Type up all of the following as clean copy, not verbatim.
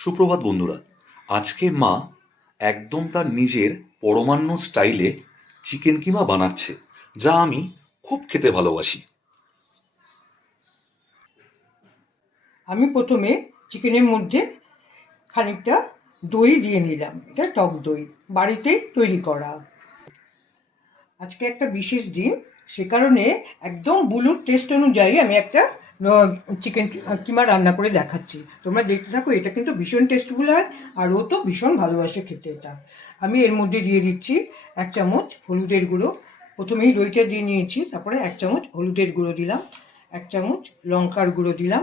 সুপ্রভাত বন্ধুরা। আজকে মা একদম তার নিজের পরমান্ন স্টাইলে চিকেন কিমা বানাচ্ছে, যা আমি খুব খেতে ভালোবাসি। আমি প্রথমে চিকেনের মধ্যে খানিকটা দই দিয়ে নিলাম। এটা টক দই, বাড়িতেই তৈরি করা। আজকে একটা বিশেষ দিন, সে কারণে একদম বুলুর টেস্ট অনুযায়ী আমি একটা চিকেন কিমা রান্না করে দেখাচ্ছি। তোমরা দেখতে থাকো, এটা কিন্তু ভীষণ টেস্টফুল হয়, আর ও তো ভীষণ ভালোবাসে খেতে এটা। আমি এর মধ্যে দিয়ে দিচ্ছি 1 চামচ হলুদের গুঁড়ো। প্রথমেই দইটা দিয়ে নিয়েছি, তারপরে 1 চামচ হলুদের গুঁড়ো দিলাম, 1 চামচ লঙ্কার গুঁড়ো দিলাম।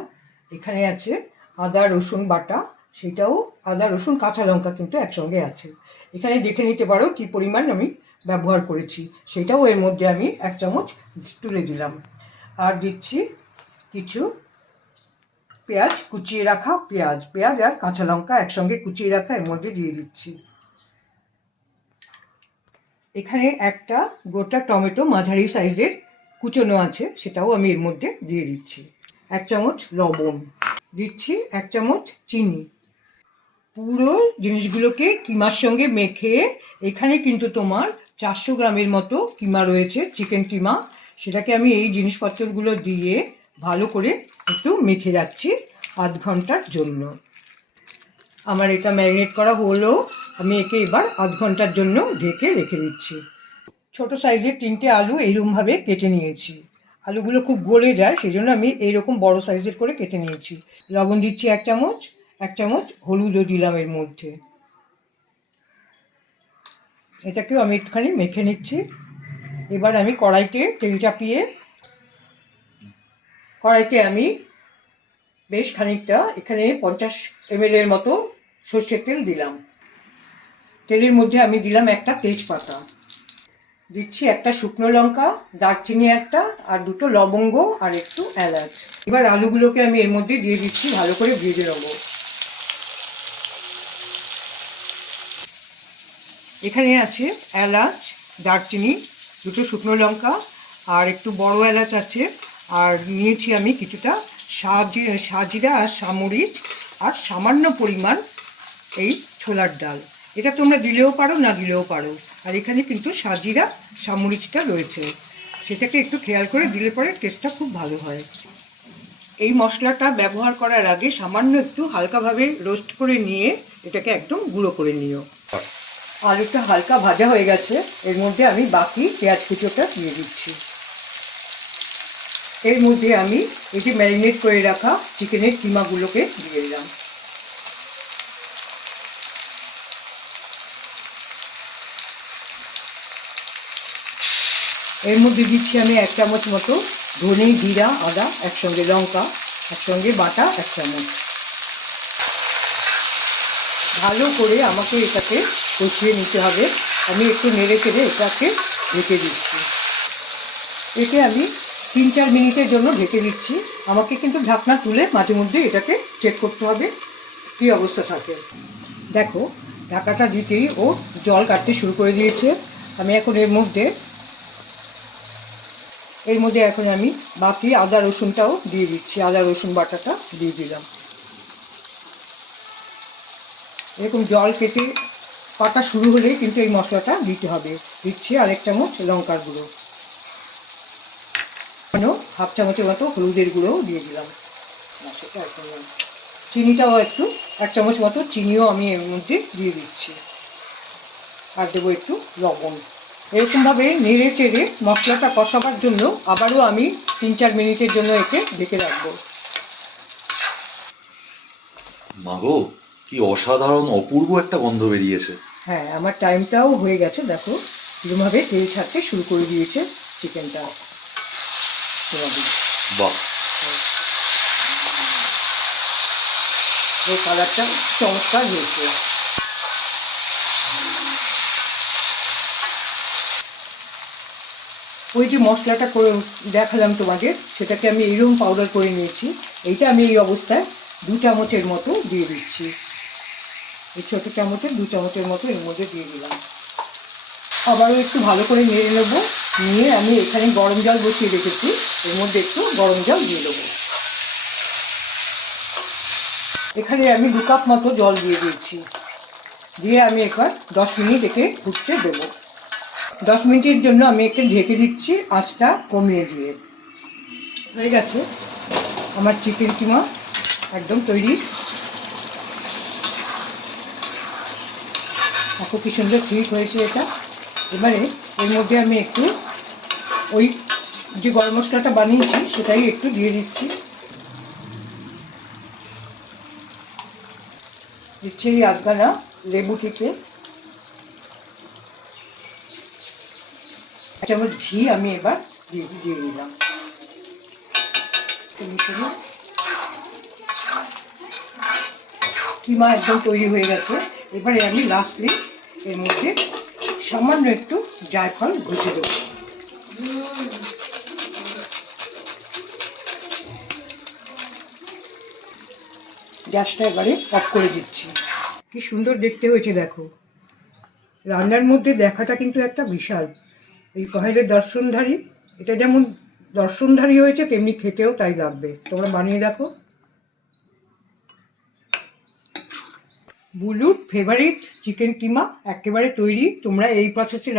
এখানে আছে আদা রসুন বাটা, সেটাও আদা রসুন কাঁচা লঙ্কা কিন্তু একসঙ্গে আছে। এখানে দেখে নিতে পারো কি পরিমাণ আমি ব্যবহার করেছি, সেটাও এর মধ্যে আমি 1 চামচ তুলে দিলাম। আর দিচ্ছি কিছু পেঁয়াজ, কুচিয়ে রাখা পেঁয়াজ আর কাঁচা লঙ্কা একসঙ্গে কুচিয়ে রাখা এর মধ্যে দিয়ে দিচ্ছি। এখানে একটা গোটা টমেটো মাঝারি সাইজের কুচোনো আছে, সেটাও আমি এর মধ্যে দিয়ে দিচ্ছি। 1 চামচ লবণ দিচ্ছি, 1 চামচ চিনি। পুরো জিনিসগুলোকে কিমার সঙ্গে মেখে, এখানে কিন্তু তোমার 400 গ্রামের মতো কিমা রয়েছে, চিকেন কিমা। সেটাকে আমি এই জিনিসপত্রগুলো দিয়ে ভালো করে একটু মেখে রাখছি আধ ঘন্টার জন্য। আমার এটা ম্যারিনেট করা হলো, আমি একে এবার আধ ঘন্টার জন্য ঢেকে রেখে দিচ্ছি। ছোট সাইজের 3টে আলু এইরকমভাবে কেটে নিয়েছি। আলুগুলো খুব গলে যায়, সেই জন্য আমি এইরকম বড় সাইজের করে কেটে নিয়েছি। লবণ দিচ্ছি 1 চামচ, 1 চামচ হলুদও দিলাম এর মধ্যে। এটাকেও আমি একটুখানি মেখে নিচ্ছি। এবার আমি কড়াইতে তেল চাপিয়ে আমি বেশ খানিকটা, এখানে 50 ml এর মতো সর্ষের তেল দিলাম। তেলের মধ্যে আমি দিলাম একটা তেজপাতা, দিচ্ছি একটা শুকনো লঙ্কা, দারচিনি একটা, আর 2টো লবঙ্গ আর একটু এলাচ। এবার আলুগুলোকে আমি এর মধ্যে দিয়ে দিচ্ছি, ভালো করে ভেজে নেবো। এখানে আছে এলাচ, দারচিনি, 2টো শুকনো লঙ্কা আর একটু বড় এলাচ আছে। আর নিয়েছি আমি কিছুটা সাজিরা আর সামরিচ, আর সামান্য পরিমাণ এই ছোলার ডাল। এটা তোমরা দিলেও পারো, না দিলেও পারো। আর এখানে কিন্তু সাজিরা সামরিচটা রয়েছে, সেটাকে একটু খেয়াল করে দিলে পরে টেস্টটা খুব ভালো হয়। এই মশলাটা ব্যবহার করার আগে সামান্য একটু হালকাভাবে রোস্ট করে নিয়ে এটাকে একদম গুঁড়ো করে নিও। আলুটা হালকা ভাজা হয়ে গেছে, এর মধ্যে আমি বাকি পেঁয়াজ কুচোটা দিয়ে দিচ্ছি। এর মধ্যে আমি এই যে ম্যারিনেট করে রাখা চিকেনের কিমাগুলোকে দিয়ে দিলাম। এর মধ্যে দিচ্ছি আমি 1 চামচ মতো ধনে, জিরা, আদা একসঙ্গে, লঙ্কা একসঙ্গে বাটা 1 চামচ। ভালো করে আমাকে এটাকে কষিয়ে নিতে হবে। আমি একটু নেড়ে চেড়ে এটাকে ঢেকে দিচ্ছি। একে আমি 3-4 মিনিটের জন্য ঢেকে দিচ্ছি। আমাকে কিন্তু ঢাকনা তুলে মাঝে মধ্যে এটাকে চেক করতে হবে কী অবস্থা থাকে। দেখো, ঢাকাটা দিতেই ও জল কাটতে শুরু করে দিয়েছে। আমি এখন এর মধ্যে এখন আমি বাকি আদা রসুনটাও দিয়ে দিচ্ছি। আদা রসুন বাটাটা দিয়ে দিলাম। এরকম জল কেটে কাটা শুরু হলেই কিন্তু এই মশলাটা দিতে হবে। দিচ্ছি 1 চামচ লঙ্কার গুঁড়ো, 1/2 চামচের মতো হলুদের গুঁড়োও দিয়ে দিলাম। সেটা এখন চিনিটাও একটু 1 চামচ মতো চিনিও আমি এর মধ্যে দিয়ে দিচ্ছি, আর দেবো একটু লবণ। এরকমভাবে নেড়ে চেড়ে মশলাটা কষাবার জন্য আবারও আমি 3-4 মিনিটের জন্য একে ঢেকে রাখবো। মাগো, কি অসাধারণ অপূর্ব একটা গন্ধ বেরিয়েছে। হ্যাঁ, আমার টাইমটাও হয়ে গেছে। দেখো এরকমভাবে তেল ছাড়তে শুরু করে দিয়েছে চিকেনটা। বাহ, এই কালারটা চমৎকার হয়েছে। ওই যে মশলাটা করে দেখালাম তোমাদের, সেটাকে আমি এইরকম পাউডার করে নিয়েছি। এইটা আমি এই অবস্থায় 2 চামচের মতো দিয়ে দিচ্ছি। এই ছোটো চামচের 2 চামচের মতো এর মধ্যে দিয়ে দিলাম। আবারও একটু ভালো করে নেড়ে নেবো। নিয়ে আমি এখানে গরম জল বসিয়ে রেখেছি, এর মধ্যে একটু গরম জল দিয়ে দেবো। এখানে আমি 2 কাপ মতো জল দিয়ে দিয়েছি, দিয়ে আমি এবার 10 মিনিট একে ফুটতে দেবো। 10 মিনিটের জন্য আমি একে ঢেকে দিচ্ছি আঁচটা কমিয়ে দিয়ে। হয়ে গেছে আমার চিকেন কিমা একদম তৈরি। দেখো কি সুন্দর ঠিক হয়েছে এটা। এবারে এর মধ্যে আমি একটু ওই যে গরম মশলাটা বানিয়েছি সেটাই একটু দিয়ে দিচ্ছি। দিচ্ছি এই আধখানা লেবু কেটে। 1 চামচ ঘি আমি এবার দিয়ে দিলাম। কিমা একদম তৈরি হয়ে গেছে। এবারে আমি লাস্টলি এর মধ্যে সামান্য একটু জায়ফল ঘষে দেবো। গ্যাসটা এবারে অফ করে দিচ্ছি। কি সুন্দর দেখতে হয়েছে দেখো। রান্নার মধ্যে দেখাটা কিন্তু একটা বিশাল। এই কহেলের দর্শনধারী, এটা যেমন দর্শনধারী হয়েছে তেমনি খেতেও তাই লাগবে। তোমরা বানিয়ে দেখো। বুলুর ফেভারিট চিকেন কিমা একেবারে তৈরি। তোমরা এই প্রসেসে